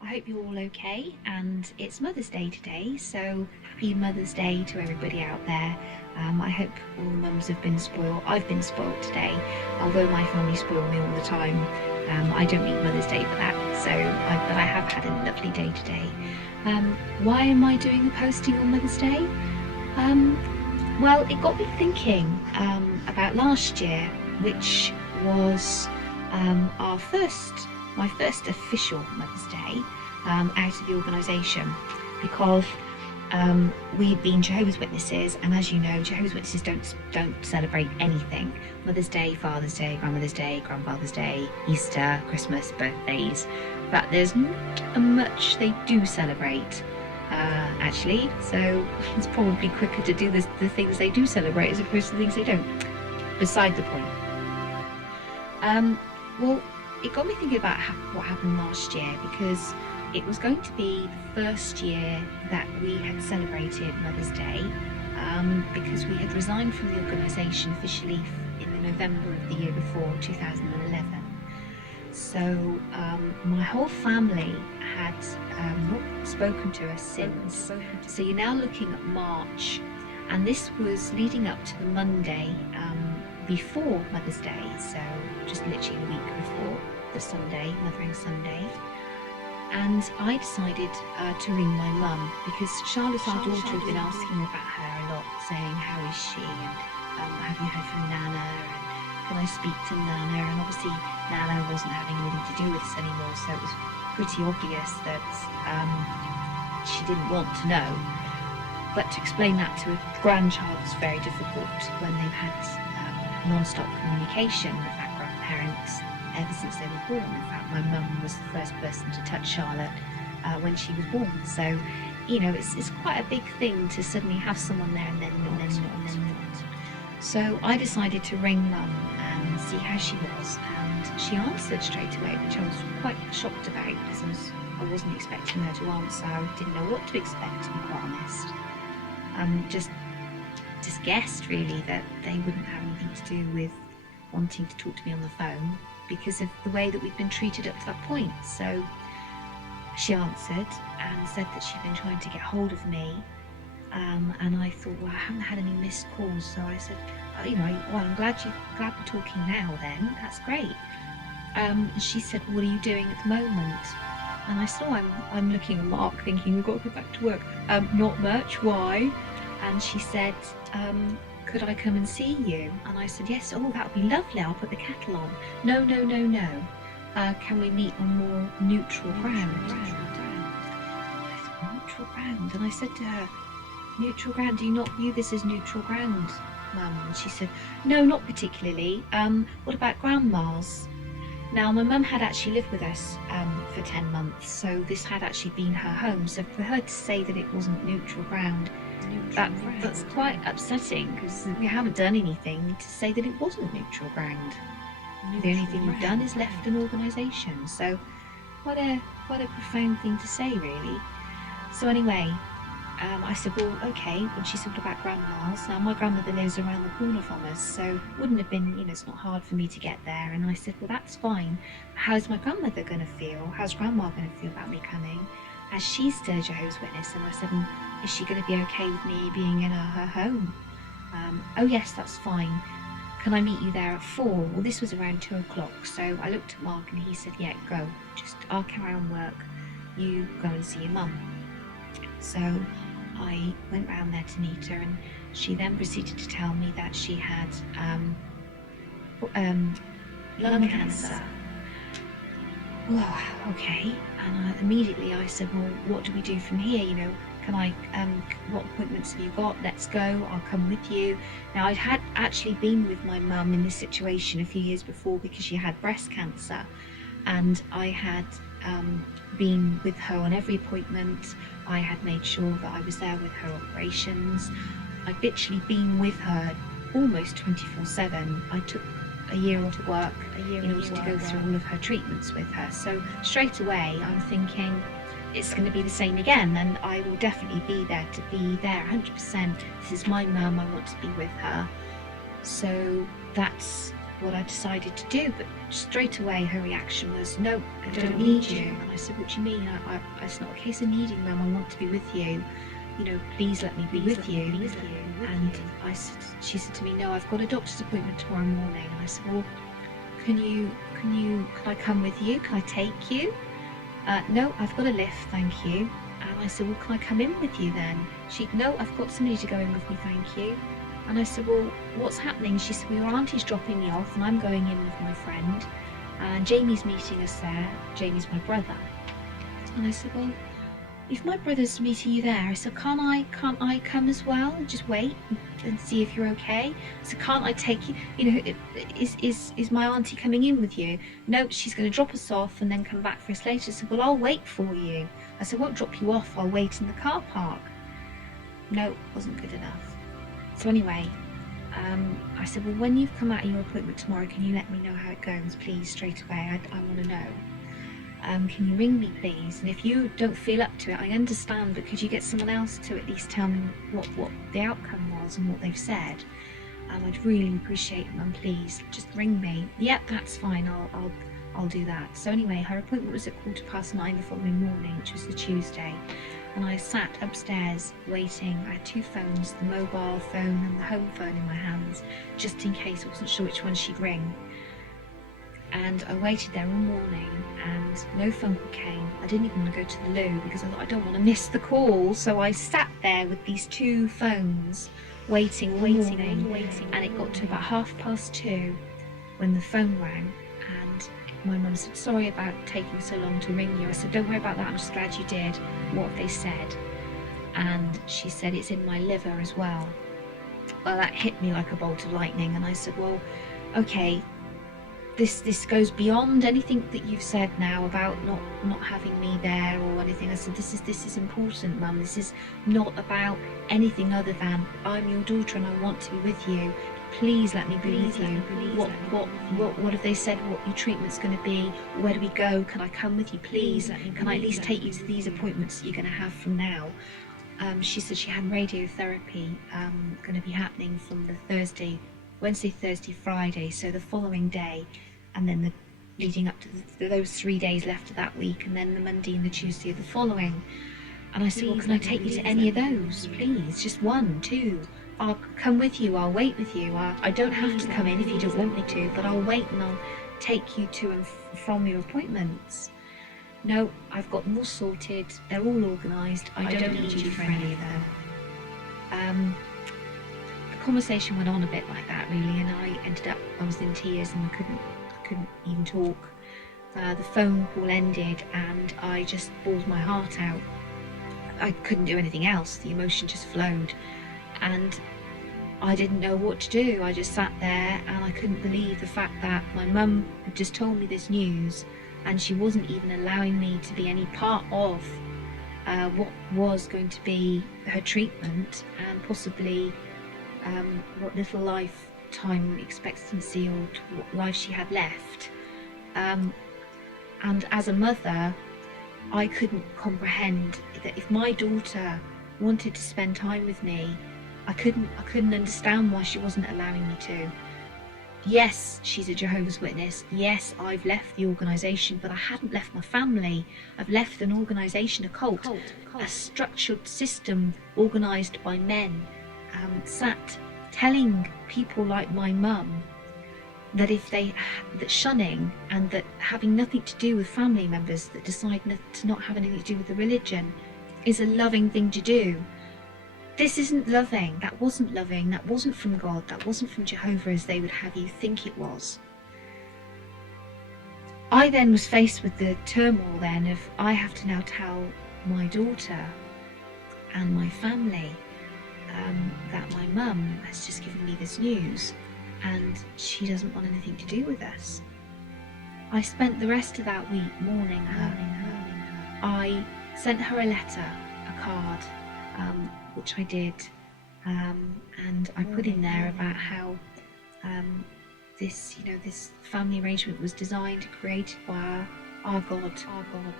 I hope you're all okay, and it's Mother's Day today, so happy Mother's Day to everybody out there. I hope all the mums have been spoiled. I've been spoiled today, although my family spoil me all the time. I don't need Mother's Day for that, but I have had a lovely day today. Why am I doing a posting on Mother's Day? Well, it got me thinking about last year, which was my first official Mother's Day out of the organisation, because we've been Jehovah's Witnesses, and as you know, Jehovah's Witnesses don't celebrate anything. Mother's Day, Father's Day, Grandmother's Day, Grandfather's Day, Easter, Christmas, birthdays, but there's not much they do celebrate actually, so it's probably quicker to do the things they do celebrate as opposed to the things they don't. Beside the point. Well, it got me thinking about what happened last year, because it was going to be the first year that we had celebrated Mother's Day, because we had resigned from the organisation officially in the November of the year before, 2011. So my whole family had not spoken to us since. So you're now looking at March, and this was leading up to the Monday before Mother's Day, so just literally a week before the Sunday, Mothering Sunday. And I decided to ring my mum, because Charlotte, our daughter, had been asking about her a lot, saying how is she, and have you heard from Nana, and can I speak to Nana? And obviously Nana wasn't having anything to do with us anymore, so it was pretty obvious that she didn't want to know. But to explain that to a grandchild is very difficult when they've had non-stop communication with that grandparent ever since they were born. In fact, my mum was the first person to touch Charlotte when she was born. So, you know, it's quite a big thing to suddenly have someone there and then not. So I decided to ring Mum and see how she was, and she answered straight away, which I was quite shocked about, because I wasn't expecting her to answer. I didn't know what to expect, to be quite honest. Just guessed really that they wouldn't have anything to do with wanting to talk to me on the phone, because of the way that we'd been treated up to that point. So she answered and said that she'd been trying to get hold of me, and I thought, well, I haven't had any missed calls, so I said, well, I'm glad we're talking now then, that's great. And she said, what are you doing at the moment? And I said, I'm looking at Mark, thinking we've got to go back to work. Not much, why? And she said, could I come and see you? And I said, yes. Oh, that would be lovely, I'll put the kettle on. No. Can we meet on more neutral ground? I thought, neutral ground? And I said to her, neutral ground, do you not view this as neutral ground, Mum? And she said, no, not particularly. What about Grandma's? Now, my mum had actually lived with us for 10 months, so this had actually been her home. So for her to say that it wasn't neutral ground, that's quite upsetting, because we haven't done anything to say that it wasn't neutral ground. The only thing we've done is left an organisation. So what a profound thing to say, really. So anyway, I said, well, okay. When she said about Grandma's, now my grandmother lives around the corner from us, so wouldn't have been, it's not hard for me to get there. And I said, well, that's fine. How's my grandmother going to feel? How's Grandma going to feel about me coming? As she's still a Jehovah's Witness. And I said, is she going to be okay with me being in her home? Oh yes, that's fine. Can I meet you there at 4? Well, this was around 2 o'clock, so I looked at Mark and he said, yeah, go. I'll carry on work. You go and see your mum. So I went round there to meet her, and she then proceeded to tell me that she had lung cancer. Well, okay. And immediately I said, well, what do we do from here? Can I, what appointments have you got? Let's go, I'll come with you. Now, I'd had actually been with my mum in this situation a few years before, because she had breast cancer, and I had been with her on every appointment. I had made sure that I was there with her operations. I'd literally been with her almost 24/7. I took a year off work in order to go through all of her treatments with her. So straight away I'm thinking it's going to be the same again, and I will definitely be there 100%. This is my mum, I want to be with her. So that's what I decided to do, but straight away her reaction was, no, I don't need you. And I said, what do you mean? It's not a case of needing, Mum, I want to be with you. You know, please let me be with you. And she said to me, no, I've got a doctor's appointment tomorrow morning. And I said, well, can I come with you? Can I take you? No, I've got a lift, thank you. And I said, well, can I come in with you then? No, I've got somebody to go in with me, thank you. And I said, well, what's happening? She said, well, your auntie's dropping me off and I'm going in with my friend. And Jamie's meeting us there. Jamie's my brother. And I said, well, if my brother's meeting you there, I said, can't I come as well and just wait and see if you're okay? I said, can't I take you? You know, is my auntie coming in with you? No, she's going to drop us off and then come back for us later. I said, well, I'll wait for you. I said, I won't drop you off, I'll wait in the car park. No, wasn't good enough. So anyway, I said, well, when you've come out of your appointment tomorrow, can you let me know how it goes, please, straight away? I want to know. Can you ring me, please? And if you don't feel up to it, I understand, but could you get someone else to at least tell me what the outcome was and what they've said? I'd really appreciate it, Mum, please, just ring me. Yep, that's fine, I'll do that. So anyway, her appointment was at 9:15 the following morning, which was the Tuesday. And I sat upstairs waiting. I had two phones, the mobile phone and the home phone in my hands, just in case I wasn't sure which one she'd ring. And I waited there all morning and no phone call came. I didn't even want to go to the loo because I thought I don't want to miss the call. So I sat there with these two phones waiting, and it got to about 2:30 when the phone rang. And my mum said, sorry about taking so long to ring you. I said, don't worry about that, I'm just glad you did. What have they said? And she said, it's in my liver as well. Well, that hit me like a bolt of lightning. And I said, well, okay, this goes beyond anything that you've said now about not having me there or anything. I said, this is important, Mum. This is not about anything other than I'm your daughter and I want to be with you. Please let me be with you. What have they said? What your treatment's going to be? Where do we go? Can I come with you, please? Can I at least take you to these appointments that you're going to have from now? She said she had radiotherapy going to be happening from the Wednesday, Thursday, Friday, so the following day, and then leading up to those 3 days left of that week, and then the Monday and the Tuesday of the following. And I said, well, can I take you to any of those, please? Just 1, 2. I'll come with you, I'll wait with you. I don't have to come in if you don't want me to, but I'll wait and I'll take you to and from your appointments. No, I've got them all sorted, they're all organised, I don't need you for any of them. The conversation went on a bit like that really, and I was in tears and I couldn't even talk. The phone call ended and I just bawled my heart out. I couldn't do anything else, the emotion just flowed. And I didn't know what to do. I just sat there and I couldn't believe the fact that my mum had just told me this news and she wasn't even allowing me to be any part of what was going to be her treatment and possibly what little lifetime expectancy or what life she had left. And as a mother, I couldn't comprehend that if my daughter wanted to spend time with me, I couldn't understand why she wasn't allowing me to. Yes, she's a Jehovah's Witness. Yes, I've left the organisation, but I hadn't left my family. I've left an organisation, a cult. A structured system organised by men, sat telling people like my mum that that shunning and that having nothing to do with family members that decide to not have anything to do with the religion is a loving thing to do. This isn't loving, that wasn't from God, that wasn't from Jehovah as they would have you think it was. I then was faced with the turmoil then of I have to now tell my daughter and my family that my mum has just given me this news and she doesn't want anything to do with us. I spent the rest of that week mourning her. I sent her a letter, a card, which I did, and I put in there about how this family arrangement was designed, created by our God,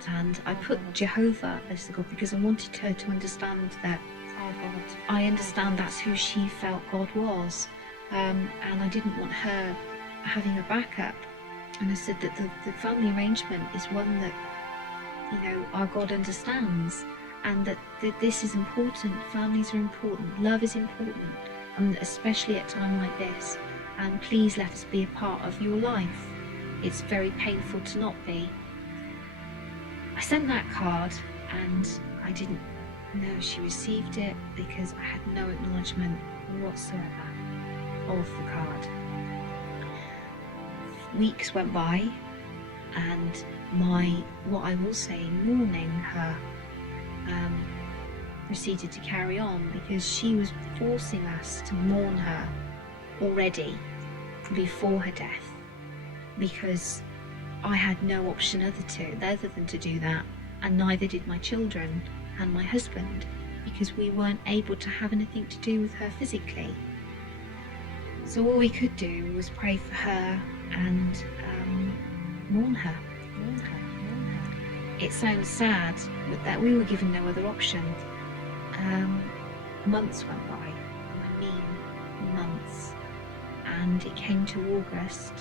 and I put Jehovah as the God because I wanted her to understand that I understand that's who she felt God was, and I didn't want her having a backup. And I said that the family arrangement is one that, our God understands, and that this is important. Families are important. Love is important, and especially at a time like this. And please let us be a part of your life. It's very painful to not be. I sent that card, and I didn't know she received it because I had no acknowledgement whatsoever of the card. Weeks went by, and what I will say, mourning her proceeded to carry on, because she was forcing us to mourn her already before her death, because I had no option other than to do that, and neither did my children and my husband, because we weren't able to have anything to do with her physically. So all we could do was pray for her and mourn her. It sounds sad, but that we were given no other option. Months went by, and I mean months, and it came to August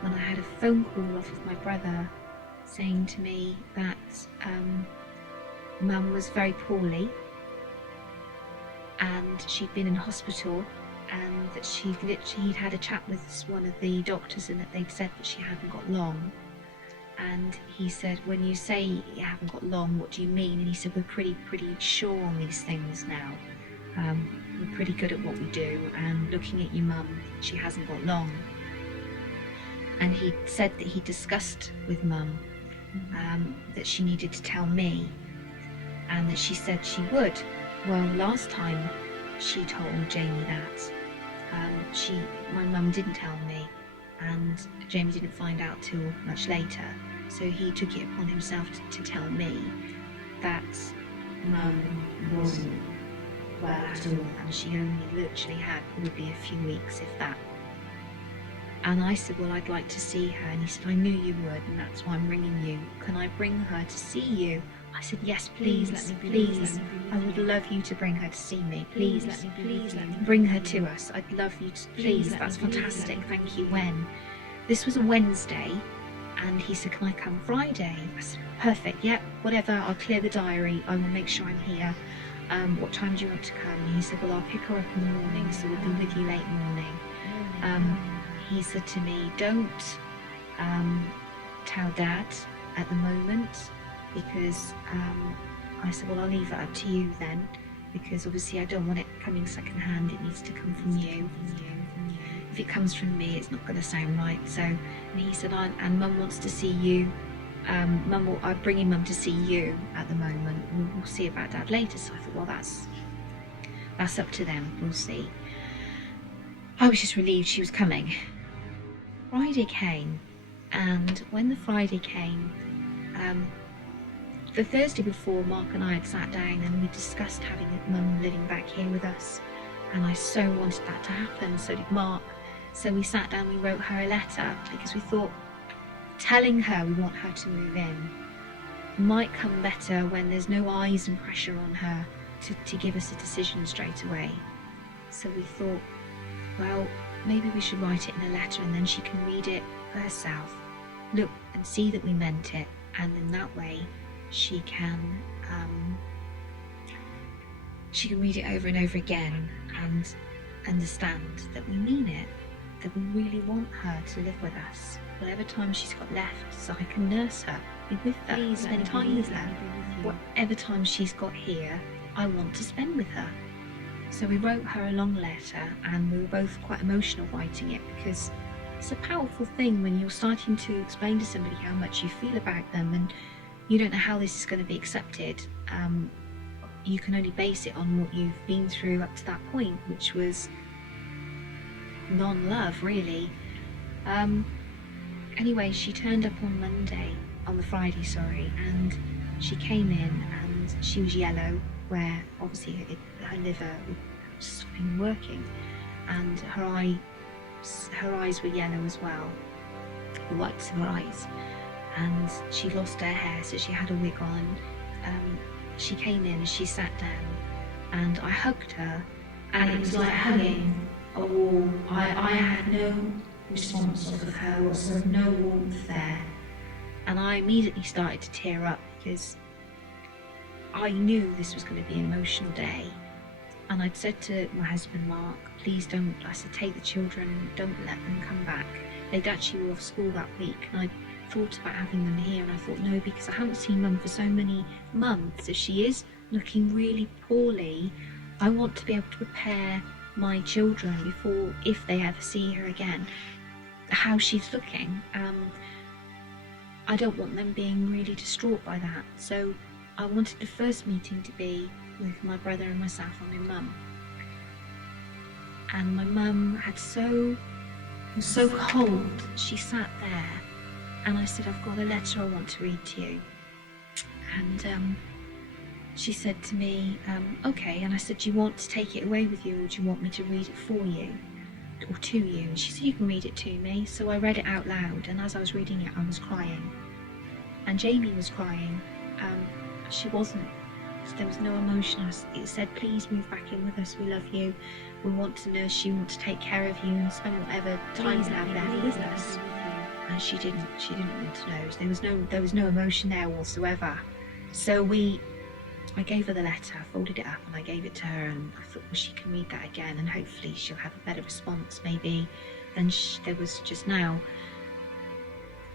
when I had a phone call off of my brother saying to me that Mum was very poorly, and she'd been in hospital, and that he'd had a chat with one of the doctors, and that they'd said that she hadn't got long. And he said, when you say you haven't got long, what do you mean? And he said, we're pretty sure on these things now. We're pretty good at what we do, and looking at your mum, she hasn't got long. And he said that he discussed with Mum that she needed to tell me, and that she said she would. Well, last time she told Jamie that, my mum didn't tell me, and Jamie didn't find out till much later. So he took it upon himself to tell me that Mum wasn't well at all, and she only literally had probably a few weeks, if that. And I said, well, I'd like to see her. And he said, I knew you would, and that's why I'm ringing you. Can I bring her to see you? I said, yes, please, please. I would love you to bring her to see me. Please, let me bring her to us. I'd love you to, please. That's fantastic. Thank you. When? This was a Wednesday, and he said, can I come Friday? I said, perfect. Yep, whatever. I'll clear the diary. I will make sure I'm here. What time do you want to come? And he said, well, I'll pick her up in the morning, so we'll be with you late morning. He said to me, don't tell Dad at the moment, because I said, well, I'll leave it up to you then, because obviously I don't want it coming second hand. It needs to come from you. If it comes from me, it's not going to sound right. So, and he said, and Mum wants to see you. I'm bringing Mum to see you at the moment. We'll see about Dad later. So I thought, well, that's up to them. We'll see. I was just relieved she was coming. Friday came, and when the Friday came, the Thursday before, Mark and I had sat down and we discussed having Mum living back here with us, and I so wanted that to happen, so did Mark. So we sat down, we wrote her a letter, because we thought telling her we want her to move in might come better when there's no eyes and pressure on her to give us a decision straight away. So we thought, well, maybe we should write it in a letter, and then she can read it for herself, look and see that we meant it, and in that way she can read it over and over again and understand that we mean it, that we really want her to live with us whatever time she's got left, so I can nurse her, be with her, spend time with her. Whatever time she's got here, I want to spend with her. So we wrote her a long letter, and we were both quite emotional writing it, because it's a powerful thing when you're starting to explain to somebody how much you feel about them, and you don't know how this is going to be accepted. You can only base it on what you've been through up to that point, which was non-love, really. Anyway, she turned up on the Friday, and she came in, and she was yellow, where obviously her liver was stopping working, and her eyes were yellow as well, the whites of her eyes, and she lost her hair, so she had a wig on. She came in and she sat down, and I hugged her, and it was like hugging a wall. I had response off of her, or sort of no warmth there. And I immediately started to tear up because I knew this was going to be an emotional day. And I'd said to my husband, Mark, please don't, I said, take the children, don't let them come back. They'd actually were off school that week, and I thought about having them here, and I thought, no, because I haven't seen Mum for so many months. If she is looking really poorly, I want to be able to prepare my children before, if they ever see her again, how she's looking. I don't want them being really distraught by that. So I wanted the first meeting to be with my brother and myself and my mum. And my mum was so cold. She sat there, and I said, I've got a letter I want to read to you. And she said to me, okay. And I said, do you want to take it away with you, or do you want me to read it for you or to you? And she said, you can read it to me. So I read it out loud, and as I was reading it, I was crying. And Jamie was crying. She wasn't. There was no emotion. It said, please move back in with us. We love you. We want to nurse you. We want to take care of you and spend whatever time you have there with us. And she didn't want to know. There was no emotion there whatsoever. So I gave her the letter, folded it up, and I gave it to her, and I thought, well, she can read that again, and hopefully she'll have a better response maybe than there was just now.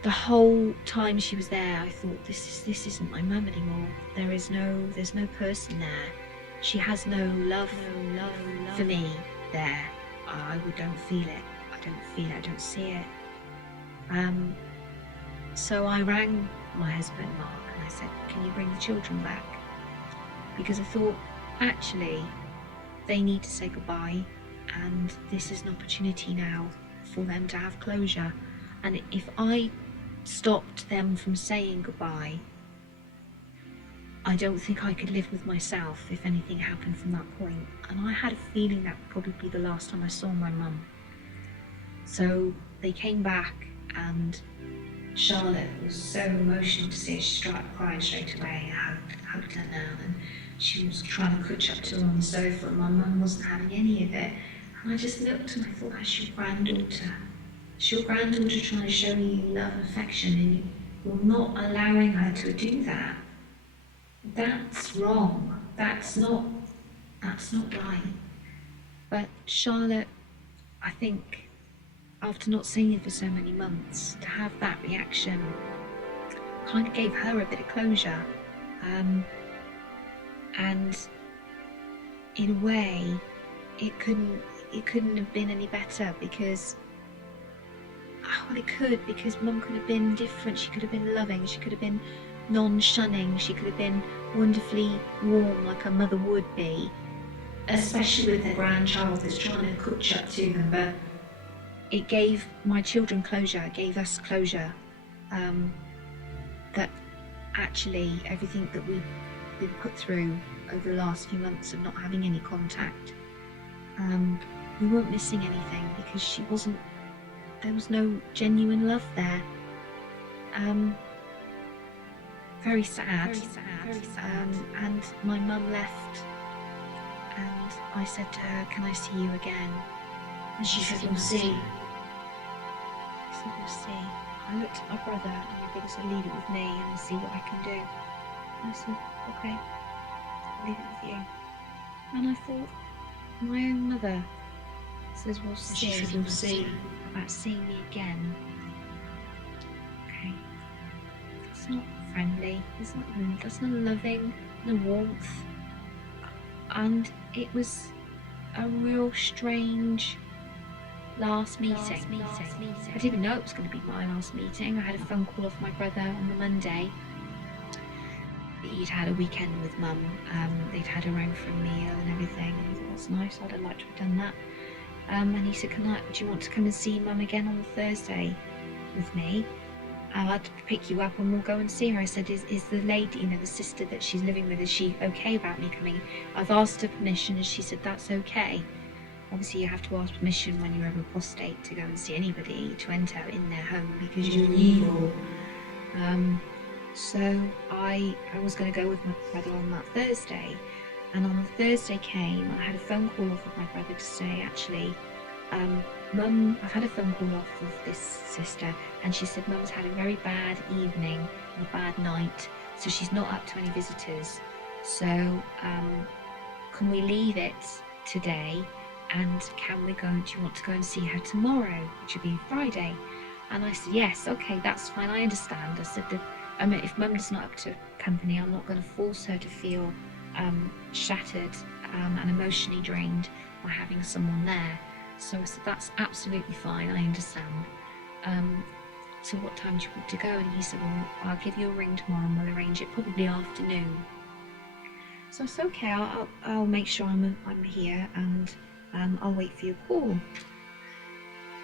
The whole time she was there, I thought, this isn't my mum anymore. There's no person there. She has no love for me there. I don't feel it. I don't see it. So I rang my husband Mark, and I said, can you bring the children back? Because I thought, actually, they need to say goodbye, and this is an opportunity now for them to have closure. And if I stopped them from saying goodbye, I don't think I could live with myself if anything happened from that point. And I had a feeling that would probably be the last time I saw my mum. So they came back, and Charlotte was so emotional to see her. She started crying straight away. I hugged her down, and she was trying to clutch up to her on the sofa, and my mum wasn't having any of it. And I just looked, and I thought, that's your granddaughter. It's your granddaughter trying to show you love and affection, and you're not allowing her to do that. That's wrong. That's not right. But Charlotte, I think, after not seeing her for so many months, to have that reaction kind of gave her a bit of closure. And in a way, it couldn't have been any better, because well, it could, because Mum could have been different. She could have been loving. She could have been non-shunning. She could have been wonderfully warm, like a mother would be, especially with her grandchild that's trying to clutch up to them. But it gave my children closure. It gave us closure. That actually everything that we've been put through over the last few months of not having any contact, we weren't missing anything, because there was no genuine love there. Very sad. And my mum left, and I said to her, can I see you again? And she said, we'll see. I said, we'll see. I looked at my brother, and my brother said, leave it with me and I'll see what I can do. And I said, okay, I'll leave it with you. And I thought, my own mother says, we'll see. She said, we'll see about seeing me again. Okay. It's not friendly, that's not loving, no warmth. And it was a real strange last meeting. I didn't know it was going to be my last meeting. I had a phone call off my brother on the Monday. He'd had a weekend with Mum. They'd had her home for a meal and everything, and I thought, that's nice, I'd like to have done that. And he said, do you want to come and see Mum again on Thursday with me? I'll have to pick you up and we'll go and see her. I said, is the lady, the sister that she's living with, is she okay about me coming? I've asked her permission, and she said, that's okay. Obviously you have to ask permission when you're over apostate to go and see anybody, to enter in their home, because you're evil. So I was going to go with my brother on that Thursday, and on the Thursday came, I had a phone call off with my brother to say, actually, Mum, I've had a phone call off of this sister, and she said Mum's had a very bad evening and a bad night, so she's not up to any visitors. So can we leave it today, and can we go, do you want to go and see her tomorrow, which would be Friday? And I said, yes, okay, that's fine, I understand. I said that if Mum's not up to company, I'm not going to force her to feel shattered and emotionally drained by having someone there. So I said, that's absolutely fine, I understand. So what time do you want to go? And he said, well, I'll give you a ring tomorrow and we'll arrange it probably afternoon. So I said, okay, I'll make sure I'm here, and I'll wait for your call.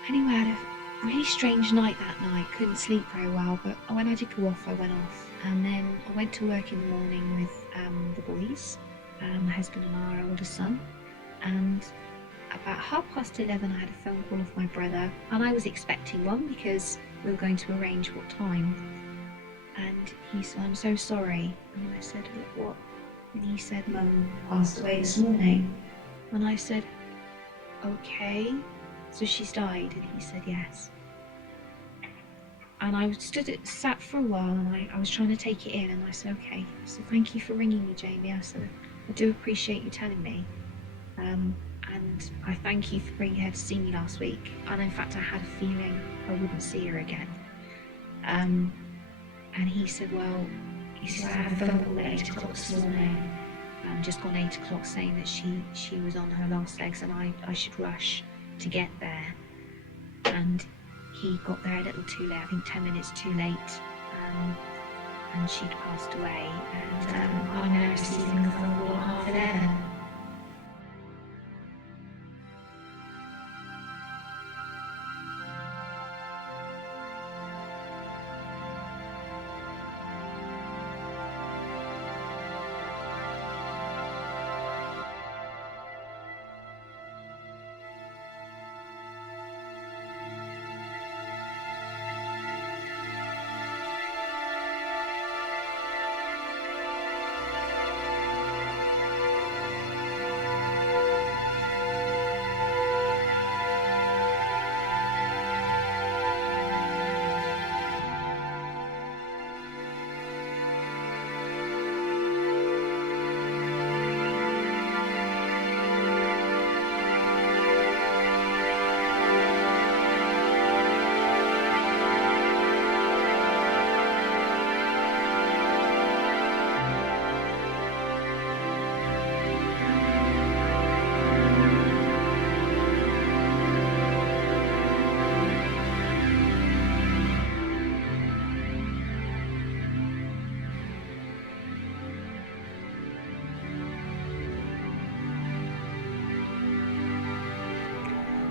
Anyway, I had a really strange night that night. Couldn't sleep very well, but when I did go off, I went off. And then I went to work in the morning with the boys, my husband and our older son. And about 11:30, I had a phone call off my brother, and I was expecting one because we were going to arrange what time. And he said, I'm so sorry. And I said, what? And he said, Mum passed away this morning. And I said, okay, so she's died? And he said, yes. And I sat for a while, and I was trying to take it in, and I said, okay. I said, thank you for ringing me, Jamie. I said, I do appreciate you telling me. And I thank you for bringing her to see me last week. And in fact, I had a feeling I wouldn't see her again. And he said, well, I had a phone call at 8 o'clock this morning, just gone 8 o'clock, saying that she was on her last legs and I should rush to get there. And he got there a little too late, I think 10 minutes too late, and she'd passed away. And I'm now receiving the phone call at 11:30.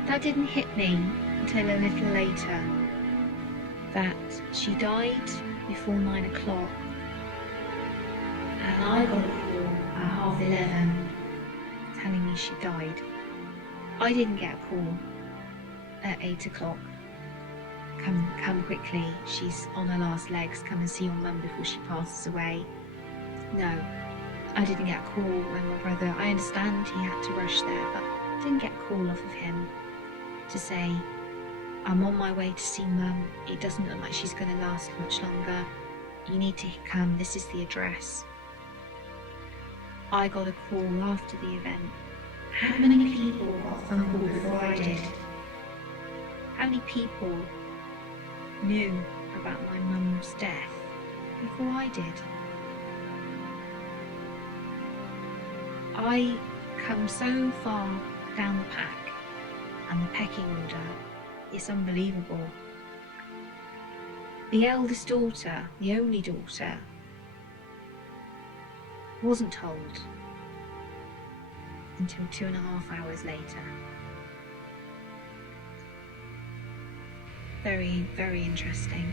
That didn't hit me until a little later, that she died before 9 o'clock, and I got a call at 11:30 telling me she died. I didn't get a call at 8 o'clock. Come quickly, she's on her last legs, come and see your mum before she passes away. No, I didn't get a call when my brother, I understand he had to rush there, but I didn't get a call off of him to say, I'm on my way to see Mum, it doesn't look like she's going to last much longer, you need to come, this is the address. I got a call after the event. How many people got a phone call before I did? How many people knew about my mum's death before I did? I come so far down the pack, and the pecking order is unbelievable. The eldest daughter, the only daughter, wasn't told until 2.5 hours later. Very, very interesting.